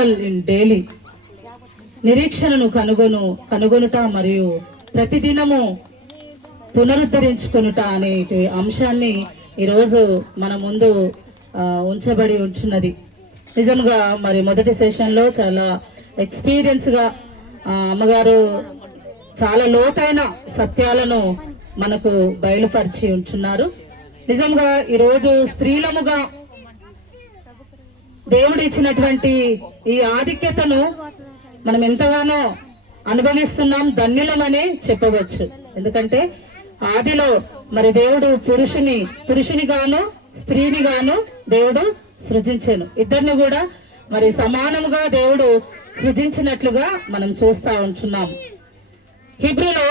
రినవల్ in daily. నిరీక్షణను కనుగొనుట మరియు ప్రతిదినము పునరుద్ధరించుకొనుట అనే అంశాన్ని ఈరోజు మన ముందు ఉంచబడి ఉంటున్నది. నిజంగా మరి మొదటి సెషన్లో చాలా ఎక్స్పీరియన్స్గా అమ్మగారు చాలా లోతైన సత్యాలను మనకు బయలుపరిచి ఉంటున్నారు. నిజంగా ఈరోజు స్త్రీలముగా దేవుడు ఇచ్చినటువంటి ఈ ఆధిక్యతను మనం ఎంతగానో అనుభవిస్తున్నాం, ధన్యులమనే చెప్పవచ్చు. ఎందుకంటే ఆదిలో మరి దేవుడు పురుషుని గాను స్త్రీని గాను దేవుడు సృజించాను. ఇద్దరిని కూడా మరి సమానముగా దేవుడు సృజించినట్లుగా మనం చూస్తా ఉంటున్నాం. హిబ్రూలో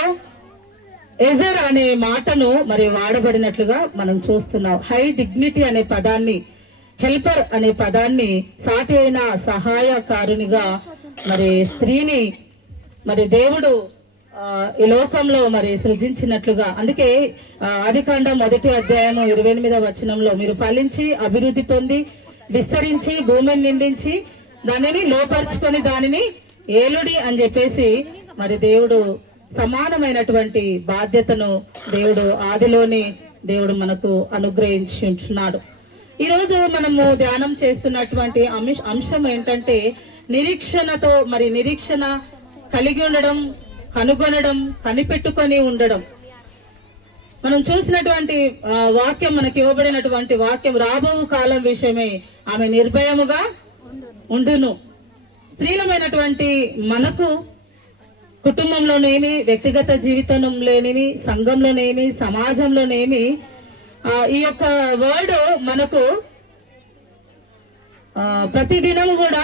ఎజర్ అనే మాటను మరి వాడబడినట్లుగా మనం చూస్తున్నాం. హై డిగ్నిటీ అనే పదాన్ని, హెల్పర్ అనే పదాన్ని, సాటి అయిన సహాయకారునిగా మరి స్త్రీని మరి దేవుడు ఈ లోకంలో మరి సృజించినట్లుగా. అందుకే ఆదికాండం 1వ అధ్యాయము 28వ వచనంలో మీరు ఫలించి అభివృద్ధి పొంది విస్తరించి భూమిని నిండించి దానిని లోపరుచుకొని దానిని ఏలుడి అని చెప్పేసి మరి దేవుడు సమానమైనటువంటి బాధ్యతను దేవుడు ఆదిలోని దేవుడు మనకు అనుగ్రహించి ఉంటున్నాడు. ఈరోజు మనము ధ్యానం చేస్తున్నటువంటి అంశం ఏంటంటే నిరీక్షణతో మరి నిరీక్షణ కలిగి ఉండడం, కనుగొనడం, కనిపెట్టుకొని ఉండడం. మనం చూసినటువంటి వాక్యం, మనకి ఇవ్వబడినటువంటి వాక్యం రాబో కాలం విషయమే. ఆమె నిర్భయముగా ఉండును. స్త్రీలమైనటువంటి మనకు కుటుంబంలోనేమి, వ్యక్తిగత జీవితంలోనేమి, సంఘంలోనేమి, సమాజంలోనేమి ఈ యొక్క వర్డ్ మనకు ప్రతిదినం కూడా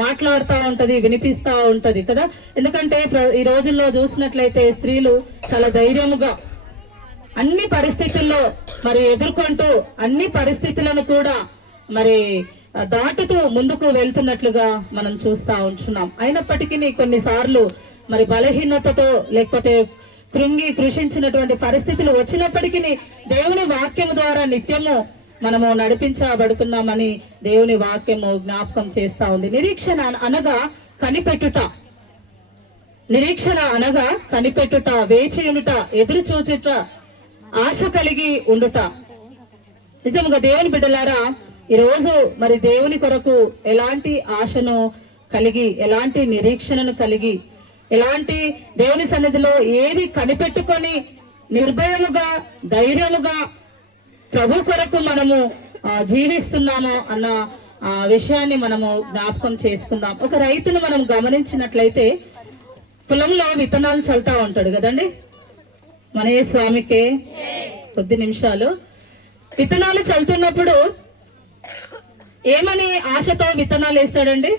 మాట్లాడుతూ ఉంటది, వినిపిస్తూ ఉంటది కదా. ఎందుకంటే ఈ రోజుల్లో చూసినట్లయితే స్త్రీలు చాలా ధైర్యముగా అన్ని పరిస్థితుల్లో మరి ఎదుర్కొంటూ అన్ని పరిస్థితులను కూడా మరి దాటుతూ ముందుకు వెళ్తున్నట్లుగా మనం చూస్తా ఉంటున్నాం. అయినప్పటికీ కొన్నిసార్లు మరి బలహీనతతో లేకపోతే కృషించినటువంటి పరిస్థితులు వచ్చినప్పటికీ దేవుని వాక్యము ద్వారా నిత్యము మనము నడిపించబడుతున్నామని దేవుని వాక్యము జ్ఞాపకం చేస్తా ఉంది. నిరీక్షణ అనగా కనిపెట్టుట, నిరీక్షణ అనగా కనిపెట్టుట, వేచియునుట, ఎదురు చూచుట, ఆశ కలిగి ఉండుట. నిజంగా దేవుని బిడ్డలారా, ఈరోజు మరి దేవుని కొరకు ఎలాంటి ఆశను కలిగి, ఎలాంటి నిరీక్షణను కలిగి, ఎలాంటి దేవుని సన్నిధిలో ఏది కనిపెట్టుకొని నిర్భయముగా ధైర్యముగా ప్రభు కొరకు మనము జీవిస్తున్నాము అన్న విషయాన్ని మనము జ్ఞాపకం చేసుకుందాం. ఒక రైతును మనం గమనించినట్లయితే పొలంలో విత్తనాలు చల్లుతా ఉంటాడు కదండి. మన స్వామికే కొద్ది నిమిషాలు. విత్తనాలు చల్లుతున్నప్పుడు ఏమని ఆశతో విత్తనాలు వేస్తాడండి?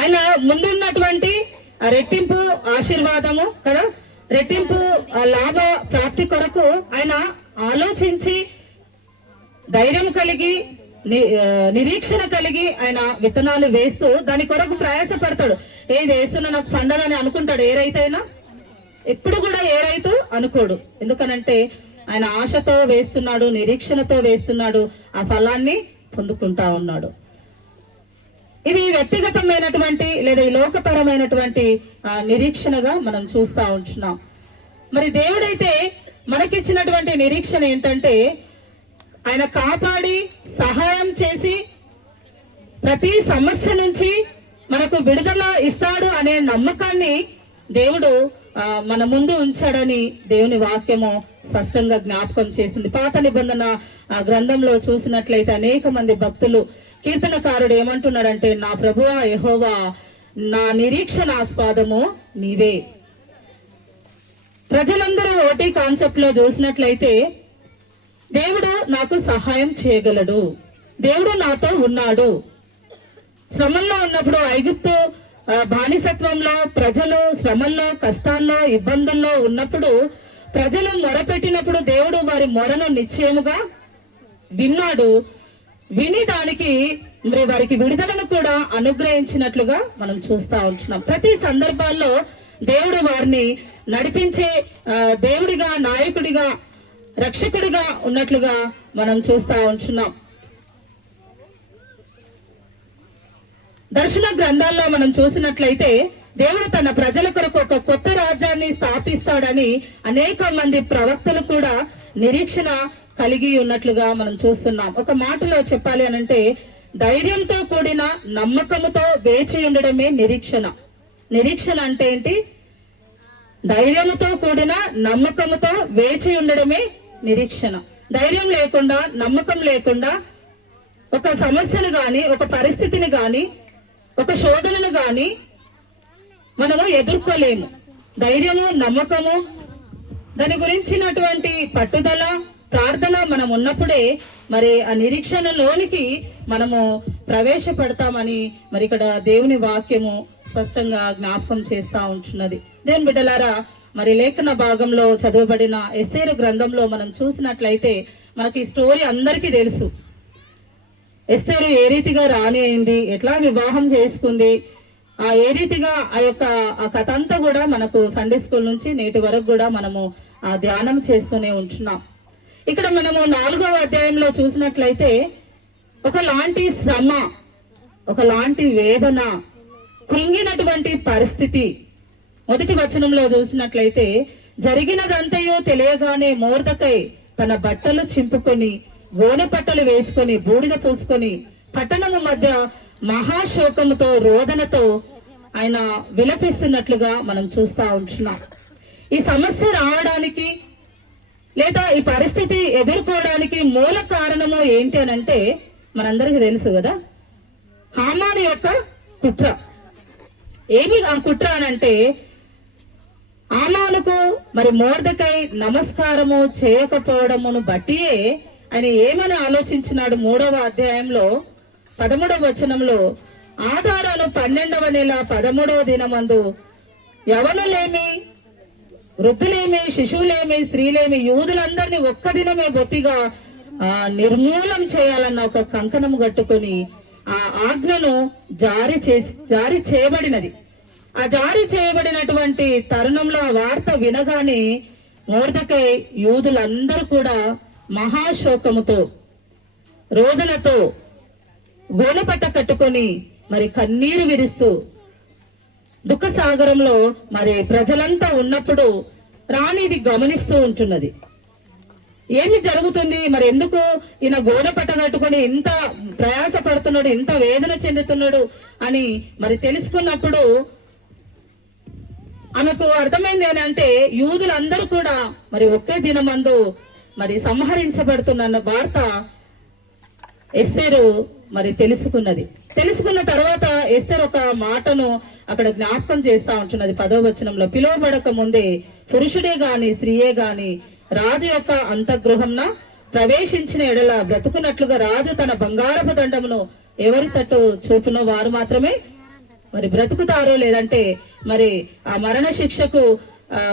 ఆయన ముందున్నటువంటి రెట్టింపు ఆశీర్వాదము కదా, రెట్టింపు లాభ ప్రాప్తి కొరకు ఆయన ఆలోచించి ధైర్యం కలిగి నిరీక్షణ కలిగి ఆయన విత్తనాలు వేస్తూ దాని కొరకు ప్రయాసపడతాడు. ఏది వేస్తున్నా నాకు పండదని అనుకుంటాడు ఏ రైతు అయినా. ఎప్పుడు కూడా ఏ రైతు అనుకోడు. ఎందుకనంటే ఆయన ఆశతో వేస్తున్నాడు, నిరీక్షణతో వేస్తున్నాడు, ఆ ఫలాన్ని పొందుకుంటా ఉన్నాడు. ఇది వ్యక్తిగతమైనటువంటి లేదా ఈ లోకపరమైనటువంటి నిరీక్షణగా మనం చూస్తా ఉంటున్నాం. మరి దేవుడైతే మనకిచ్చినటువంటి నిరీక్షణ ఏంటంటే ఆయన కాపాడి సహాయం చేసి ప్రతి సమస్య నుంచి మనకు విడుదల ఇస్తాడు అనే నమ్మకాన్ని దేవుడు మన ముందు ఉంచాడని దేవుని వాక్యము స్పష్టంగా జ్ఞాపకం చేస్తుంది. పాత నిబంధన గ్రంథంలో చూసినట్లయితే అనేక మంది భక్తులు, కీర్తనకారుడు ఏమంటున్నాడంటే, నా ప్రభువా యెహోవా నా నిరీక్షణాస్పదము నీవే. ప్రజలందరూ ఓటీ కాన్సెప్ట్ లో చూసినట్లయితే దేవుడు నాకు సహాయం చేయగలడు, దేవుడు నాతో ఉన్నాడు. శ్రమంలో ఉన్నప్పుడు ఐగుప్తు బానిసత్వంలో ప్రజలు శ్రమల్లో, కష్టాల్లో, ఇబ్బందుల్లో ఉన్నప్పుడు ప్రజలు మొరపెట్టినప్పుడు దేవుడు వారి మొరను నిశ్చయముగా విన్నాడు. విని దానికి మరి వారికి విడుదలను కూడా అనుగ్రహించినట్లుగా మనం చూస్తా ఉంటున్నాం. ప్రతి సందర్భాల్లో దేవుడు వారిని నడిపించే దేవుడిగా, నాయకుడిగా, రక్షకుడిగా ఉన్నట్లుగా మనం చూస్తా ఉంటున్నాం. దర్శన గ్రంథాల్లో మనం చూసినట్లయితే దేవుడు తన ప్రజల కొరకు ఒక కొత్త రాజ్యాన్ని స్థాపిస్తాడని అనేక మంది ప్రవక్తలు కూడా నిరీక్షణ కలిగి ఉన్నట్లుగా మనం చూస్తున్నాం. ఒక మాటలో చెప్పాలి అనంటే ధైర్యంతో కూడిన నమ్మకముతో వేచి ఉండడమే నిరీక్షణ. నిరీక్షణ అంటే ఏంటి? ధైర్యముతో కూడిన నమ్మకముతో వేచి ఉండడమే నిరీక్షణ. ధైర్యం లేకుండా, నమ్మకం లేకుండా ఒక సమస్యను గాని, ఒక పరిస్థితిని గాని, ఒక శోధనను గాని మనము ఎదుర్కోలేము. ధైర్యము, నమ్మకము, దాని గురించినటువంటి పట్టుదల, ప్రార్థన మనం ఉన్నప్పుడే మరి ఆ నిరీక్షణలోనికి మనము ప్రవేశపెడతామని మరి ఇక్కడ దేవుని వాక్యము స్పష్టంగా జ్ఞాపకం చేస్తా ఉంటున్నది. దేవుని బిడ్డలారా, మరి లేఖన భాగంలో చదవబడిన ఎస్తేరు గ్రంథంలో మనం చూసినట్లయితే మనకి ఈ స్టోరీ అందరికీ తెలుసు. ఎస్తేరు ఏ రీతిగా రాణి అయింది, ఎట్లా వివాహం చేసుకుంది, ఏ రీతిగా ఆ కథ అంతా కూడా మనకు సండే స్కూల్ నుంచి నేటి వరకు కూడా మనము ధ్యానం చేస్తూనే ఉంటున్నాం. ఇక్కడ మనము 4వ అధ్యాయంలో చూసినట్లయితే ఒకలాంటి శ్రమ, ఒకలాంటి వేదన, కృంగినటువంటి పరిస్థితి. మొదటి వచనంలో చూసినట్లయితే జరిగినదంతయో తెలియగానే మొర్దెకై తన బట్టలు చింపుకొని, గోనె పట్టలు వేసుకొని, బూడిద పూసుకొని పట్టణము మధ్య మహాశోకముతో, రోదనతో ఆయన విలపిస్తున్నట్లుగా మనం చూస్తా ఉంటున్నాం. ఈ సమస్య రావడానికి లేదా ఈ పరిస్థితి ఎదుర్కోవడానికి మూల కారణము ఏంటి అనంటే మనందరికీ తెలుసు కదా, హామాను యొక్క కుట్ర. ఏమి ఆ కుట్ర అనంటే హామానుకు మరి మొర్దెకై నమస్కారము చేయకపోవడమును బట్టియే ఆయన ఏమని ఆలోచించినాడు. 3వ అధ్యాయంలో 13వ వచనంలో ఆధారాలు 12వ నెల 13వ దినమందు యవనులేమి, వృద్ధులేమి, శిశువులేమి, స్త్రీలేమి, యూదులందరినీ ఒక్క దినమే బొత్తిగా నిర్మూలం చేయాలన్న ఒక కంకణం కట్టుకొని ఆ ఆజ్ఞను జారీ చేయబడినది. ఆ జారీ చేయబడినటువంటి తరుణంలో ఆ వార్త వినగానే మొర్దెకై, యూదులందరూ కూడా మహాశోకముతో, రోదనతో గోనెపట్ట కట్టుకొని మరి కన్నీరు విరుస్తూ దుఃఖ సాగరంలో మరి ప్రజలంతా ఉన్నప్పుడు రాణిది గమనిస్తూ ఉంటున్నది. ఏమి జరుగుతుంది, మరి ఎందుకు ఈయన గోనెపట్ట కట్టుకొని ఇంత ప్రయాస పడుతున్నాడు, ఇంత వేదన చెందుతున్నాడు అని మరి తెలుసుకున్నప్పుడు ఆమెకు అర్థమైంది అని అంటే యూదులందరూ కూడా మరి ఒకే దినమందు మరి సంహరించబడుతున్న వార్త ఎస్తేరు మరి తెలుసుకున్నది. తెలుసుకున్న తర్వాత ఎస్తేరు ఒక మాటను అక్కడ జ్ఞాపకం చేస్తా ఉంటున్నది 10వ వచనంలో. పిలువబడక ముందే పురుషుడే గాని స్త్రీయే గాని రాజు యొక్క అంతఃగృహంన ప్రవేశించిన ఎడల బ్రతుకున్నట్లుగా రాజు తన బంగారపు దండమును ఎవరి తట్టు చూపునో వారు మాత్రమే మరి బ్రతుకుతారో, లేదంటే మరి ఆ మరణ శిక్షకు,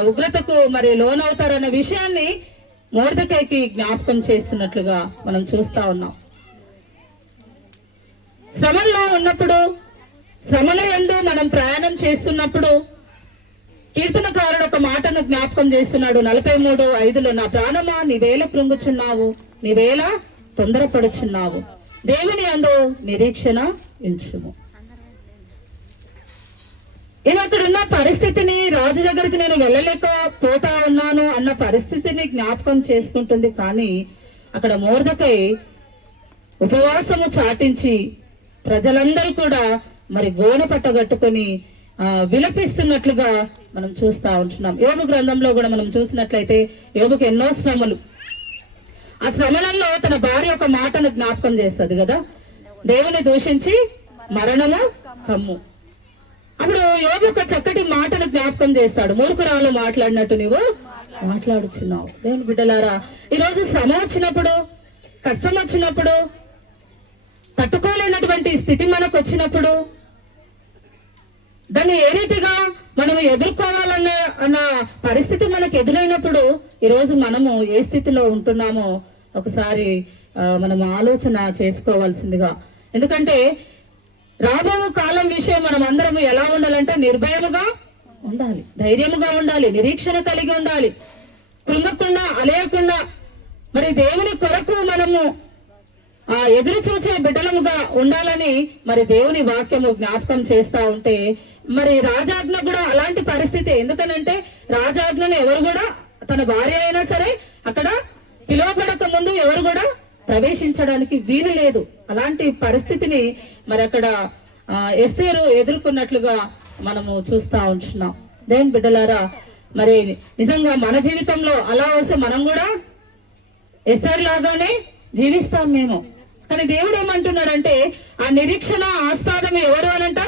ఉగ్రతకు మరి లోనవుతారన్న విషయాన్ని మొర్దెకైకి జ్ఞాపకం చేస్తున్నట్లుగా మనం చూస్తా ఉన్నాం. శ్రమల్లో ఉన్నప్పుడు, శ్రమల యందు మనం ప్రయాణం చేస్తున్నప్పుడు కీర్తనకారుడు ఒక మాటను జ్ఞాపకం చేస్తున్నాడు 43:5లో. నా ప్రాణమా నీవేళ కృంగుచున్నావు, నీవేళ తొందరపడుచున్నావు, దేవుని యందు నిరీక్షణ ఉంచుము. నేను అక్కడున్న పరిస్థితిని, రాజు దగ్గరికి నేను వెళ్ళలేకపోతా ఉన్నాను అన్న పరిస్థితిని జ్ఞాపకం చేసుకుంటుంది. కానీ అక్కడ మొర్దెకై ఉపవాసము చాటించి ప్రజలందరూ కూడా మరి గోనెపట్ట కట్టుకొని విలపిస్తున్నట్లుగా మనం చూస్తా ఉంటున్నాం. యోబు గ్రంథంలో కూడా మనం చూసినట్లయితే యోబుకి ఎన్నో శ్రమలు. ఆ శ్రమలలో తన భార్య ఒక మాటను జ్ఞాపకం చేస్తుంది కదా, దేవుని దూషించి మరణము కమ్ము. అప్పుడు యోబు ఒక చక్కటి మాటను జ్ఞాపకం చేస్తాడు. మూర్ఖురాలు మాట్లాడినట్టు నీవు మాట్లాడుచున్నావు. దేవుని బిడ్డలారా, ఈరోజు శ్రమ వచ్చినప్పుడు, కష్టం వచ్చినప్పుడు, తట్టుకోలేనటువంటి స్థితి మనకు వచ్చినప్పుడు దాన్ని ఏ రీతిగా మనం ఎదుర్కోవాలన్న పరిస్థితి మనకు ఎదురైనప్పుడు ఈరోజు మనము ఏ స్థితిలో ఉంటున్నామో ఒకసారి మనం ఆలోచన చేసుకోవాల్సిందిగా. ఎందుకంటే రాబో కాలం విషయం మనం అందరము ఎలా ఉండాలంటే నిర్భయముగా ఉండాలి, ధైర్యముగా ఉండాలి, నిరీక్షణ కలిగి ఉండాలి, కృంగకుండా అలేయకుండా మరి దేవుని కొరకు మనము ఎదురు చూచే బిడ్డలముగా ఉండాలని మరి దేవుని వాక్యము జ్ఞాపకం చేస్తా ఉంటే, మరి రాజాజ్ఞ కూడా అలాంటి పరిస్థితి. ఎందుకనంటే రాజాజ్ఞను ఎవరు కూడా, తన భార్య అయినా సరే అక్కడ పిలువబడక ముందు ఎవరు కూడా ప్రవేశించడానికి వీలు లేదు. అలాంటి పరిస్థితిని మరి అక్కడ ఎస్తేరు ఎదుర్కొన్నట్లుగా మనము చూస్తా ఉంటున్నాం. దేవుని బిడ్డలారా, మరి నిజంగా మన జీవితంలో అలా వస్తే మనం కూడా ఎస్తేరు లాగానే జీవిస్తాం మేము. కానీ దేవుడు ఏమంటున్నాడంటే, ఆ నిరీక్షణ ఆస్పాదం ఎవరు అనంట?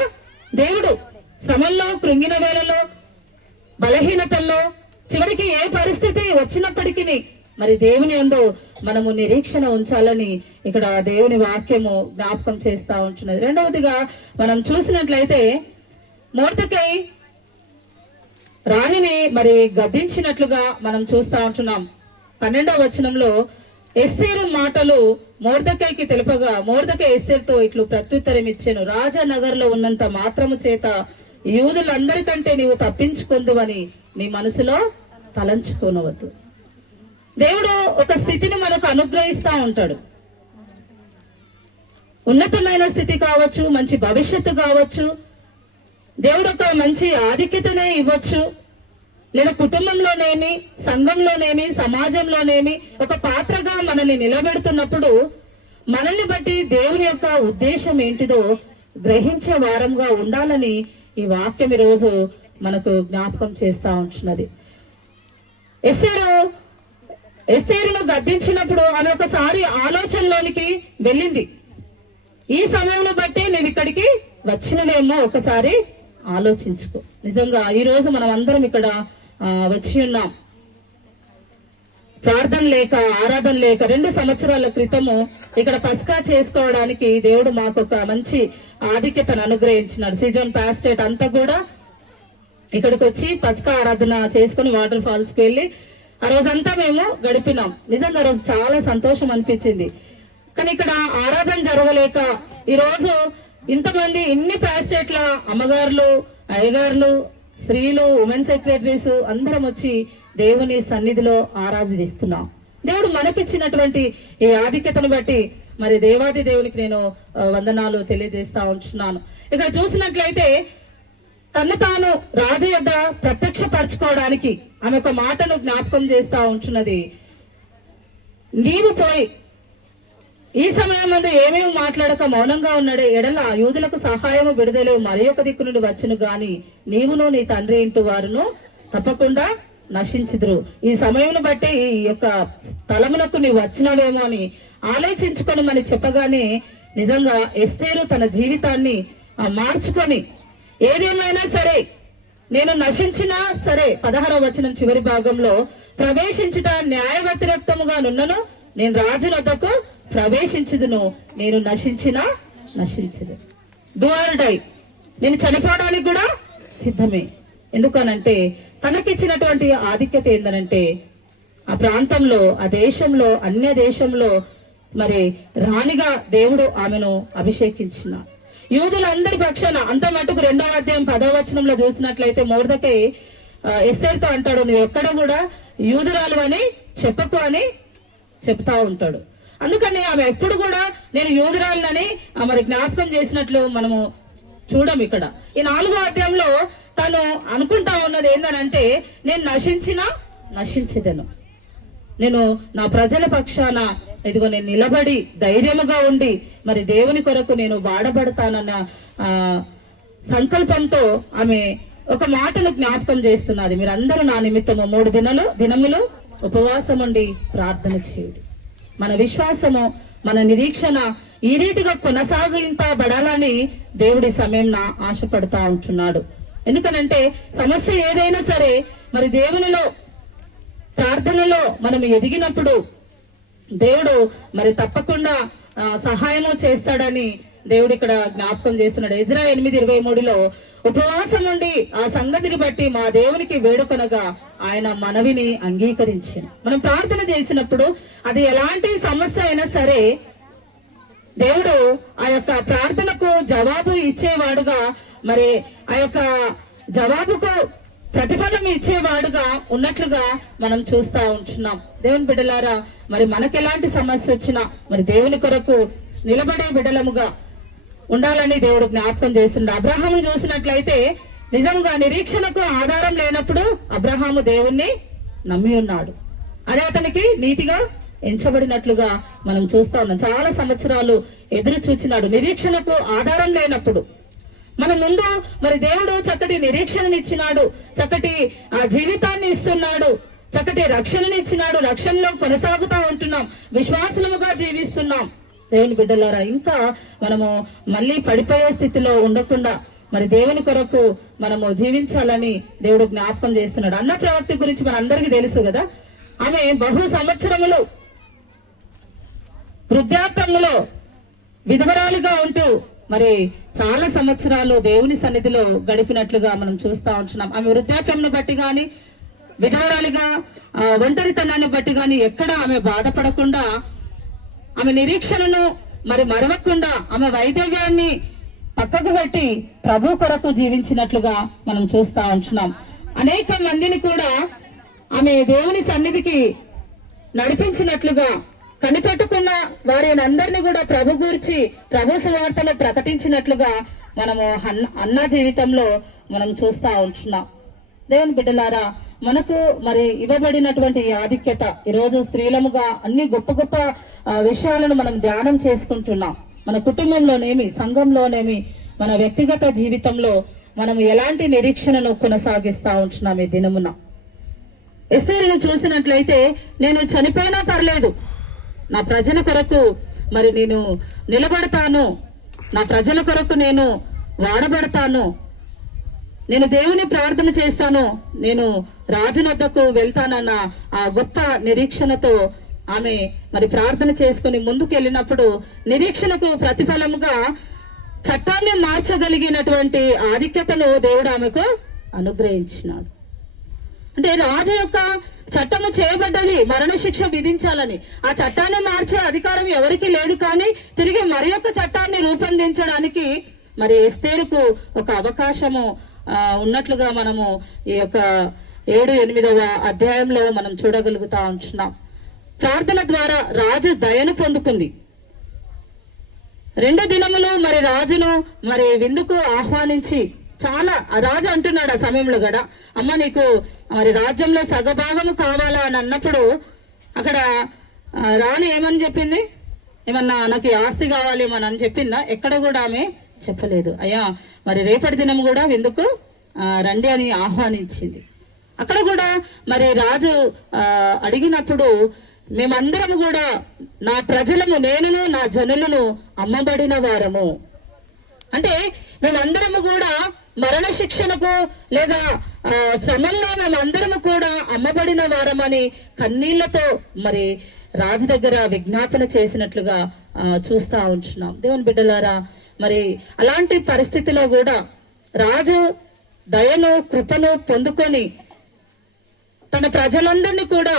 దేవుడు. శ్రమల్లో, కృంగిన వేళలో, బలహీనతల్లో, చివరికి ఏ పరిస్థితి వచ్చినప్పటికీ మరి దేవుని యందు మనము నిరీక్షణ ఉంచాలని ఇక్కడ దేవుని వాక్యము జ్ఞాపకం చేస్తా ఉంటున్నది. రెండవదిగా మనం చూసినట్లయితే మొర్దెకై రాణిని మరి గద్దించినట్లుగా మనం చూస్తా ఉంటున్నాం. 12వ వచనంలో ఎస్తేరు మాటలు మొర్దెకైకి తెలుపగా, మొర్దెకై ఎస్తేరుతో ఇట్లు ప్రత్యుత్తరం ఇచ్చాను, రాజనగర్ లో ఉన్నంత మాత్రము చేత యూదులందరికంటే నీవు తప్పించుకొందువని నీ మనసులో తలంచుకోనవద్దు. దేవుడు ఒక స్థితిని మనకు అనుగ్రహిస్తా ఉంటాడు. ఉన్నతమైన స్థితి కావచ్చు, మంచి భవిష్యత్తు కావచ్చు, దేవుడు ఒక మంచి ఆధిక్యతనే ఇవ్వచ్చు, లేదా కుటుంబంలోనేమి, సంఘంలోనేమి, సమాజంలోనేమి ఒక పాత్రగా మనల్ని నిలబెడుతున్నప్పుడు మనల్ని బట్టి దేవుని యొక్క ఉద్దేశం ఏంటిదో గ్రహించే వారంగా ఉండాలని ఈ వాక్యం ఈరోజు మనకు జ్ఞాపకం చేస్తా ఉంటున్నది. ఎస్తేరును గద్దించినప్పుడు ఆమె ఒకసారి ఆలోచనలోనికి వెళ్ళింది. ఈ సమయంలో బట్టి నేను ఇక్కడికి వచ్చినవేమో ఒకసారి ఆలోచించుకో. నిజంగా ఈ రోజు మనం అందరం ఇక్కడ వచ్చి ఉన్నాం. ప్రార్థన లేక, ఆరాధన లేక 2 సంవత్సరాల క్రితము ఇక్కడ పస్కా చేసుకోవడానికి దేవుడు మాకు ఒక మంచి ఆధిక్యతను అనుగ్రహించినాడు. సీజన్ పాస్టేట్ అంతా కూడా ఇక్కడికి వచ్చి పస్కా ఆరాధన చేసుకుని వాటర్ ఫాల్స్ కి వెళ్ళి ఆ రోజంతా మేము గడిపినాం. నిజంగా రోజు చాలా సంతోషం అనిపించింది. కానీ ఇక్కడ ఆరాధన జరగలేక ఈ రోజు ఇంతమంది ఇన్ని పాస్టేట్ల అమ్మగారులు, అయ్యగారులు, స్త్రీలు, ఉమెన్ సెక్రటరీస్ అందరం వచ్చి దేవుని సన్నిధిలో ఆరాధిస్తున్నాం. దేవుడు మనకిచ్చినటువంటి ఈ ఆధిక్యతను బట్టి మరి దేవాది దేవునికి నేను వందనాలు తెలియజేస్తా ఉంటున్నాను. ఇక్కడ చూసినట్లయితే తను తాను రాజు యొద్ద ప్రత్యక్షపరచుకోవడానికి ఆమె ఒక మాటను జ్ఞాపకం చేస్తా ఉంటున్నది. నీవు పోయి ఈ సమయం ముందు ఏమేమి మాట్లాడక మౌనంగా ఉన్నాడే ఎడల యూదులకు సహాయము విడుదల మరి ఒక దిక్కు నుండి వచ్చును గాని నీవును నీ తండ్రి ఇంటి వారును తప్పకుండా నశించుదురు. ఈ సమయంను బట్టి ఈ యొక్క స్థలములకు నీవు వచ్చినవేమో అని ఆలోచించుకొని మరి చెప్పగానే నిజంగా ఎస్తేరు తన జీవితాన్ని మార్చుకొని ఏదేమైనా సరే నేను నశించినా సరే 16వ వచనం చివరి భాగంలో ప్రవేశించుట న్యాయ వ్యతిరేక్తముగా నున్నను నేను రాజు వద్దకు ప్రవేశించుదును, నేను నశించినా నశించదు. డూ ఆర్ డై, నేను చనిపోవడానికి కూడా సిద్ధమే. ఎందుకనంటే తనకిచ్చినటువంటి ఆధిక్యత ఏందనంటే ఆ ప్రాంతంలో, ఆ దేశంలో, అన్య దేశంలో మరి రాణిగా దేవుడు ఆమెను అభిషేకించిన యూదులందరి పక్షాన అంత మటుకు 2వ అధ్యాయం 10వ వచనంలో చూసినట్లయితే మొర్దెకై ఎస్తేరుతో అంటాడు, నువ్వు ఎక్కడ కూడా యూదురాలు అని చెప్పకు అని చెప్తా ఉంటాడు. అందుకని ఆమె ఎప్పుడు కూడా నేను యూదురాలని మరి జ్ఞాపకం చేసినట్లు మనము చూడం. ఇక్కడ ఈ 4వ అధ్యాయంలో తను అనుకుంటా ఉన్నది ఏందనంటే నేను నశించినా నశించదను, నేను నా ప్రజల పక్షాన ఇదిగో నేను నిలబడి ధైర్యముగా ఉండి మరి దేవుని కొరకు నేను వాడబడతానన్న సంకల్పంతో ఆమె ఒక మాటను జ్ఞాపకం చేస్తున్నది. మీరందరూ నా నిమిత్తము 3 దినములు ఉపవాసం ఉండి ప్రార్థన చేయుడి. మన విశ్వాసము, మన నిరీక్షణ ఈ రీతిగా కొనసాగింపబడాలని దేవుడి సమయం ఆశపడతా ఉంటున్నాడు. ఎందుకనంటే సమస్య ఏదైనా సరే మరి దేవునిలో ప్రార్థనలో మనం ఎదిగినప్పుడు దేవుడు మరి తప్పకుండా సహాయము చేస్తాడని దేవుడు ఇక్కడ జ్ఞాపకం చేస్తున్నాడు. ఎజ్రా 8:23లో ఉపవాసం ఉండి ఆ సంగతిని బట్టి మా దేవునికి వేడుకొనగా ఆయన మనవిని అంగీకరించాను. మనం ప్రార్థన చేసినప్పుడు అది ఎలాంటి సమస్య అయినా సరే దేవుడు ఆ యొక్క ప్రార్థనకు జవాబు ఇచ్చేవాడుగా మరి ఆ యొక్క జవాబుకు ప్రతిఫలం ఇచ్చేవాడుగా ఉన్నట్లుగా మనం చూస్తా ఉంటున్నాం. దేవుని బిడ్డలారా, మరి మనకు ఎలాంటి సమస్య వచ్చినా మరి దేవుని కొరకు నిలబడే బిడ్డలముగా ఉండాలని దేవుడు జ్ఞాపకం చేస్తున్నాడు. అబ్రహాము చూసినట్లయితే నిజంగా నిరీక్షణకు ఆధారం లేనప్పుడు అబ్రహాము దేవుణ్ణి నమ్మి ఉన్నాడు. అదే అతనికి నీతిగా ఎంచబడినట్లుగా మనం చూస్తా ఉన్నాం. చాలా సంవత్సరాలు ఎదురు చూచినాడు నిరీక్షణకు ఆధారం లేనప్పుడు. మన ముందు మరి దేవుడు చక్కటి నిరీక్షణనిచ్చినాడు, చక్కటి జీవితాన్ని ఇస్తున్నాడు, చక్కటి రక్షణనిచ్చినాడు. రక్షణలో కొనసాగుతా ఉంటున్నాం, విశ్వాసముగా జీవిస్తున్నాం. దేవుని బిడ్డలారా, ఇంకా మనము మళ్ళీ పడిపోయే స్థితిలో ఉండకుండా మరి దేవుని కొరకు మనము జీవించాలని దేవుడు జ్ఞాపకం చేస్తున్నాడు. అన్న ప్రవక్తి గురించి మనందరికీ తెలుసు కదా. ఆమె బహు సంవత్సరములు వృద్ధాప్యంలో విధవరాలుగా ఉంటూ మరి చాలా సంవత్సరాలు దేవుని సన్నిధిలో గడిపినట్లుగా మనం చూస్తా ఉంటున్నాం. ఆమె వృద్ధాప్యంను బట్టి గాని, విధవరాలిగా ఒంటరితనాన్ని బట్టి గాని ఎక్కడ ఆమె బాధపడకుండా, ఆమె నిరీక్షణను మరి మరవకుండా, ఆమె వైద్యాన్ని పక్కకు పెట్టి ప్రభు కొరకు జీవించినట్లుగా మనం చూస్తా ఉంటున్నాం. అనేక మందిని కూడా ఆమె దేవుని సన్నిధికి నడిపించినట్లుగా, కనిపెట్టుకున్న వారిని అందరినీ కూడా ప్రభు గురించి ప్రభు సువార్తను ప్రకటించినట్లుగా మనము అన్న జీవితంలో మనం చూస్తా ఉంటున్నాం. దేవుని బిడ్డలారా, మనకు మరి ఇవ్వబడినటువంటి ఆధిక్యత ఈరోజు స్త్రీలముగా అన్ని గొప్ప గొప్ప విషయాలను మనం ధ్యానం చేసుకుంటున్నాం. మన కుటుంబంలోనేమి, సంఘంలోనేమి, మన వ్యక్తిగత జీవితంలో మనం ఎలాంటి నిరీక్షణను కొనసాగిస్తా ఉంటున్నాం ఈ దినమున. ఎస్తేరును చూసినట్లయితే, నేను చనిపోయినా పర్లేదు, నా ప్రజల కొరకు మరి నేను నిలబడతాను, నా ప్రజల కొరకు నేను వాడబడతాను, నేను దేవుని ప్రార్థన చేస్తాను, నేను రాజునొద్దకు వెళ్తానన్న ఆ గొప్ప నిరీక్షణతో ఆమె మరి ప్రార్థన చేసుకుని ముందుకు వెళ్ళినప్పుడు నిరీక్షణకు ప్రతిఫలముగా చట్టాన్ని మార్చగలిగినటువంటి ఆధిక్యతను దేవుడు ఆమెకు అనుగ్రహించినాడు. అంటే రాజు యొక్క చట్టము చేయబడ్డది మరణశిక్ష విధించాలని. ఆ చట్టాన్ని మార్చే అధికారం ఎవరికి లేదు, కానీ తిరిగి మరి యొక్క చట్టాన్ని రూపొందించడానికి మరి ఎస్తేరుకు ఒక అవకాశము ఉన్నట్లుగా మనము ఈ యొక్క 7-8వ అధ్యాయంలో మనం చూడగలుగుతా ఉంటున్నాం. ప్రార్థన ద్వారా రాజు దయను పొందుకుంది. 2 దినములు మరి రాజును మరి విందుకు ఆహ్వానించి, చాలా రాజు అంటున్నాడు ఆ సమయంలో కూడా, అమ్మ నీకు మరి రాజ్యంలో సగభాగము కావాలా అని అన్నప్పుడు అక్కడ రాణి ఏమని చెప్పింది? ఏమన్నా నాకు ఆస్తి కావాలి అని చెప్పిందా? ఎక్కడ కూడా ఆమె చెప్పలేదు. అయ్యా మరి రేపటి దినం కూడా విందుకు రండి అని ఆహ్వానించింది. అక్కడ కూడా మరి రాజు అడిగినప్పుడు, మేమందరము కూడా నా ప్రజలము, నేనును నా జనులను అమ్మబడిన వారము. అంటే మేమందరము కూడా మరణ శిక్షణకు లేదా శ్రమంలో మేమందరము కూడా అమ్మబడిన వారమని కన్నీళ్లతో మరి రాజు దగ్గర విజ్ఞాపన చేసినట్లుగా చూస్తా ఉంటున్నాం. దేవుని బిడ్డలారా, మరి అలాంటి పరిస్థితిలో కూడా రాజు దయను, కృపను పొందుకొని తన ప్రజలందరినీ కూడా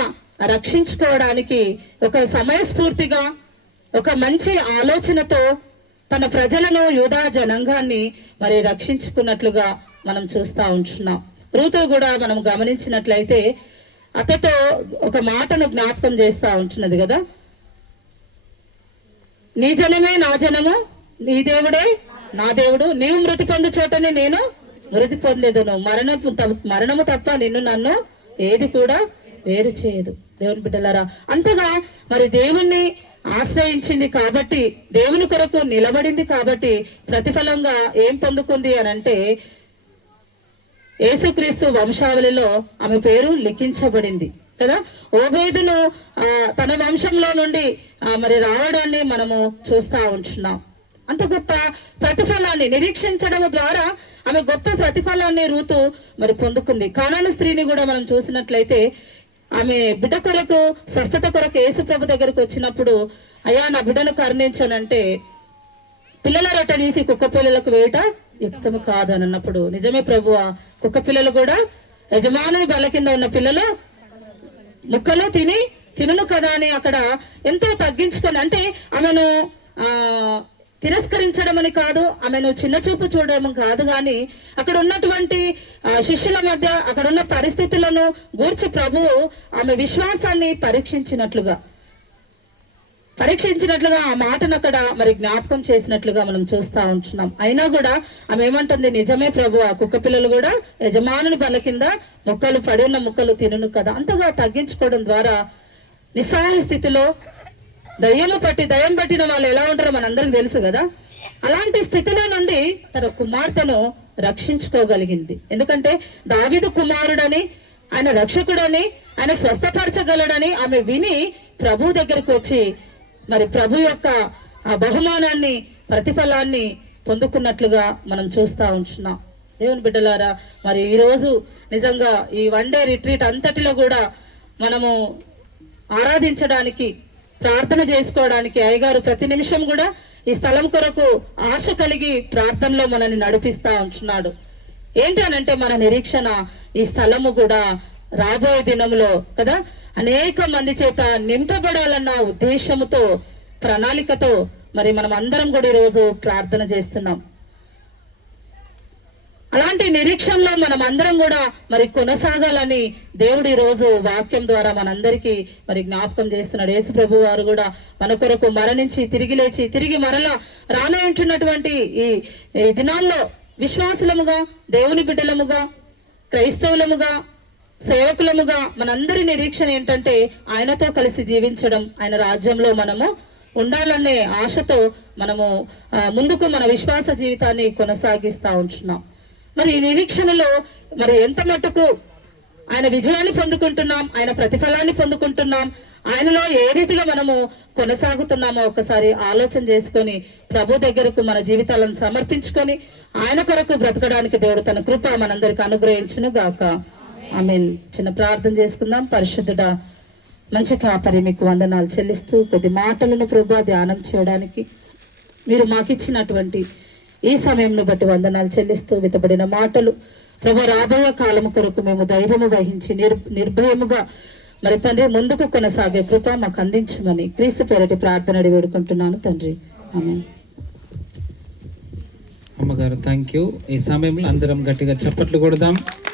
రక్షించుకోవడానికి ఒక సమయస్ఫూర్తిగా, ఒక మంచి ఆలోచనతో తన ప్రజలను, యూదా జనాంగాన్ని మరి రక్షించుకున్నట్లుగా మనం చూస్తా ఉంటున్నాం. రూతు కూడా మనం గమనించినట్లయితే అతతో ఒక మాటను జ్ఞాపకం చేస్తా ఉంటున్నది కదా, నీ జనమే నా జనము, నీ దేవుడే నా దేవుడు, నీవు మృతి పొందు చోటనే నేను మృతి పొందేదను, మరణము తప్ప నిన్ను నన్ను ఏది కూడా వేరు చేయదు. దేవుని బిడ్డలారా, అంతగా మరి దేవుణ్ణి ఆశ్రయించింది కాబట్టి, దేవుని కొరకు నిలబడింది కాబట్టి ప్రతిఫలంగా ఏం పొందుకుంది అని అంటే, యేసుక్రీస్తు వంశావళిలో ఆమె పేరు లిఖించబడింది కదా. ఓబేదును తన వంశంలో నుండి మరి రావడాన్ని మనము చూస్తా ఉంటున్నాం. అంత గొప్ప ప్రతిఫలాన్ని నిరీక్షించడం ద్వారా ఆమె గొప్ప ప్రతిఫలాన్ని రూతు మరి పొందుకుంది. కానాను స్త్రీని కూడా మనం చూసినట్లయితే, ఆమె బిడ్డ కొరకు, స్వస్థత కొరకు యేసు ప్రభు దగ్గరకు వచ్చినప్పుడు, అయ్యా నా బిడ్డను కరుణించనంటే, పిల్లల రొట్టె తీసి కుక్క పిల్లలకు వేయట యుక్తము కాదు అని అన్నప్పుడు, నిజమే ప్రభువా, కుక్క పిల్లలు కూడా యజమానుని బల్ల కింద ఉన్న పిల్లలు ముక్కలు తినును కదా అని అక్కడ ఎంతో తగ్గించుకొని, అంటే ఆమెను తిరస్కరించడం అని కాదు, ఆమెను చిన్న చూపు చూడడం కాదు, కానీ అక్కడ ఉన్నటువంటి శిష్యుల మధ్య అక్కడ ఉన్న పరిస్థితులను గూర్చి ప్రభువు ఆమె విశ్వాసాన్ని పరీక్షించినట్లుగా ఆ మాటను అక్కడ మరి జ్ఞాపకం చేసినట్లుగా మనం చూస్తా ఉంటున్నాం. అయినా కూడా ఆమె ఏమంటుంది, నిజమే ప్రభు, ఆ కుక్క పిల్లలు కూడా యజమానుని బల కింద ముక్కలు పడి ఉన్న ముక్కలు తినును కదా. అంతగా తగ్గించుకోవడం ద్వారా నిస్సహాయ స్థితిలో దయ్యం పట్టిన వాళ్ళు ఎలా ఉంటారో మనందరికి తెలుసు కదా, అలాంటి స్థితిలో నుండి తన కుమార్తెను రక్షించుకోగలిగింది. ఎందుకంటే దావీదు కుమారుడని, ఆయన రక్షకుడని, ఆయన స్వస్థపరచగలడని ఆమె విని ప్రభు దగ్గరకు వచ్చి మరి ప్రభు యొక్క ఆ బహుమానాన్ని, ప్రతిఫలాన్ని పొందుకున్నట్లుగా మనం చూస్తా ఉంటున్నాం. దేవుని బిడ్డలారా, మరి ఈరోజు నిజంగా ఈ 1 డే రిట్రీట్ అంతటిలో కూడా మనము ఆరాధించడానికి, ప్రార్థన చేసుకోవడానికి అయ్యగారు ప్రతి నిమిషం కూడా ఈ స్థలం కొరకు ఆశ కలిగి ప్రార్థనలో మనల్ని నడిపిస్తా ఉంటున్నాడు. ఏంటనంటే మన నిరీక్షణ ఈ స్థలము కూడా రాబోయే దినంలో కదా అనేక మంది చేత నింపబడాలన్న ఉద్దేశముతో, ప్రణాళికతో మరి మనం అందరం కూడా ఈరోజు ప్రార్థన చేస్తున్నాం. అలాంటి నిరీక్షణలో మనం అందరం కూడా మరి కొనసాగాలని దేవుడు ఈ రోజు వాక్యం ద్వారా మనందరికీ మరి జ్ఞాపకం చేస్తున్నాడు. యేసు ప్రభు వారు కూడా మన కొరకు మరణించి తిరిగి లేచి తిరిగి మరలా రానుంటున్నటువంటి ఈ దినాల్లో విశ్వాసులముగా, దేవుని బిడ్డలముగా, క్రైస్తవులముగా, సేవకులముగా మనందరి నిరీక్షణ ఏంటంటే ఆయనతో కలిసి జీవించడం, ఆయన రాజ్యంలో మనము ఉండాలనే ఆశతో మనము ముందుకు మన విశ్వాస జీవితాన్ని కొనసాగిస్తూ ఉంటున్నాం. మరి ఈ నిరీక్షణలో మరి ఎంత మటుకు ఆయన విజయాన్ని పొందుకుంటున్నాం, ఆయన ప్రతిఫలాన్ని పొందుకుంటున్నాం, ఆయనలో ఏ రీతిగా మనము కొనసాగుతున్నామో ఒకసారి ఆలోచన చేసుకొని ప్రభు దగ్గరకు మన జీవితాలను సమర్పించుకొని ఆయన కొరకు బ్రతకడానికి దేవుడు తన కృప మనందరికి అనుగ్రహించును గాక. ఆమేన్. చిన్న ప్రార్థన చేసుకుందాం. పరిశుద్ధుడా, మంచి కాపరి, మీకు వందనాలు చెల్లిస్తూ కొద్ది మాటలను ప్రభు ధ్యానం చేయడానికి మీరు మాకిచ్చినటువంటి ఈ సమయంను బట్టి వందనాలు చెల్లిస్తూ వితబడిన మాటలు ప్రభు రాబోయే కాలము కొరకు మేము ధైర్యము వహించి నిర్భయముగా మరి తండ్రి ముందుకు కొనసాగే కృప మాకు అందించమని క్రీస్తు పేరటి ప్రార్థన వేడుకుంటున్నాను తండ్రి. ఆమేన్. అమ్మగారు థ్యాంక్ యూ. ఈ సమయంలో అందరం గట్టిగా చప్పట్లు కొడదాం.